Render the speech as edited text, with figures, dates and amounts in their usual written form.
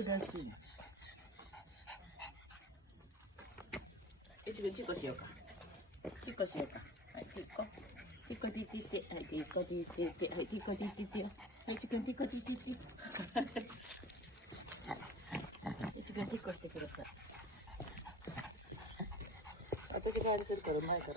しい。チコしようか。チコしようか。はい、チコ。ティコティティティ、はい、ティコティティティ、はい、ティコティティティ、はい、チコティコティティティ。チコティコしてください。私があれするからうまいから。